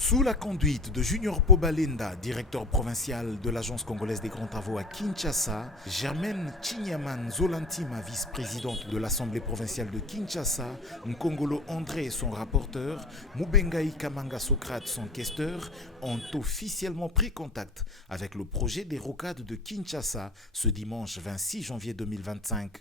Sous la conduite de Junior Pobalenda, directeur provincial de l'Agence congolaise des grands travaux à Kinshasa, Germaine Tchinyaman Zolantima, vice-présidente de l'Assemblée provinciale de Kinshasa, Nkongolo André, son rapporteur, Mubengai Kamanga Socrate, son questeur, ont officiellement pris contact avec le projet des rocades de Kinshasa ce dimanche 26 janvier 2025.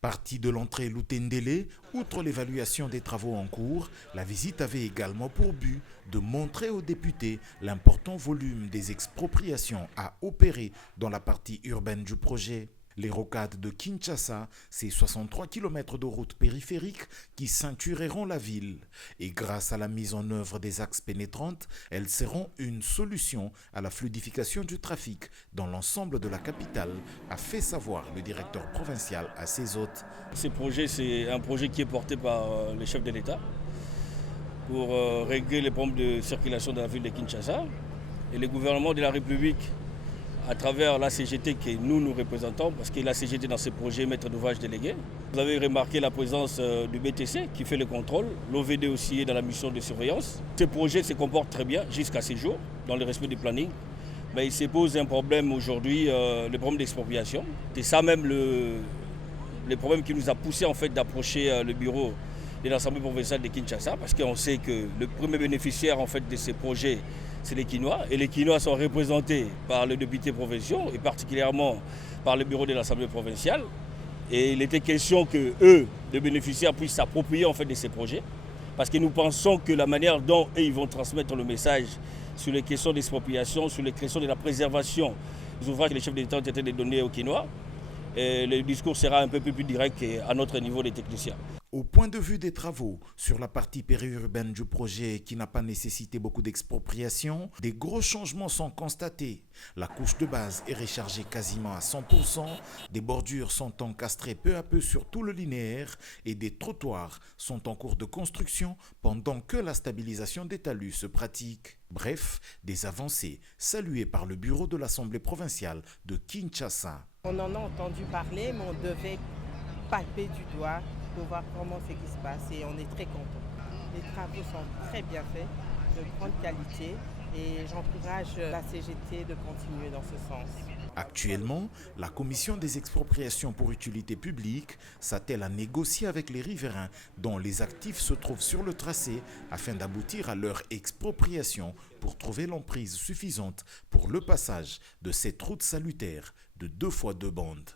Partie de l'entrée Lutendele, outre l'évaluation des travaux en cours, la visite avait également pour but de montrer aux députés l'important volume des expropriations à opérer dans la partie urbaine du projet. Les rocades de Kinshasa, c'est 63 km de routes périphériques qui ceintureront la ville. Et grâce à la mise en œuvre des axes pénétrantes, elles seront une solution à la fluidification du trafic dans l'ensemble de la capitale, a fait savoir le directeur provincial à ses hôtes. Ce projet, c'est un projet qui est porté par le chef de l'État pour régler les problèmes de circulation de la ville de Kinshasa. Et le gouvernement de la République, à travers la CGT que nous représentons, parce que la CGT dans ce projet est maître d'ouvrage délégué. Vous avez remarqué la présence du BTC qui fait le contrôle, l'OVD aussi est dans la mission de surveillance. Ce projet se comporte très bien jusqu'à ce jour, dans le respect du planning. Mais il se pose un problème aujourd'hui, le problème d'expropriation. C'est ça même le problème qui nous a poussé en fait d'approcher le bureau de l'Assemblée provinciale de Kinshasa, parce qu'on sait que le premier bénéficiaire en fait de ces projets, c'est les Kinois, et les Kinois sont représentés par les députés provinciaux et particulièrement par le bureau de l'Assemblée provinciale. Et il était question que eux, les bénéficiaires, puissent s'approprier en fait de ces projets, parce que nous pensons que la manière dont eux, ils vont transmettre le message sur les questions d'expropriation, sur les questions de la préservation des ouvrages que les chefs d'État ont été donnés aux Kinois, et le discours sera un peu plus direct qu'à notre niveau des techniciens. Au point de vue des travaux sur la partie périurbaine du projet qui n'a pas nécessité beaucoup d'expropriation, des gros changements sont constatés. La couche de base est rechargée quasiment à 100%, des bordures sont encastrées peu à peu sur tout le linéaire et des trottoirs sont en cours de construction pendant que la stabilisation des talus se pratique. Bref, des avancées saluées par le bureau de l'Assemblée provinciale de Kinshasa. On en a entendu parler, mais on devait palper du doigt pour voir comment c'est qui se passe et on est très contents. Les travaux sont très bien faits, de grande qualité et j'encourage la CGT de continuer dans ce sens. Actuellement, la commission des expropriations pour utilité publique s'attelle à négocier avec les riverains dont les actifs se trouvent sur le tracé afin d'aboutir à leur expropriation pour trouver l'emprise suffisante pour le passage de cette route salutaire de 2 fois 2 bandes.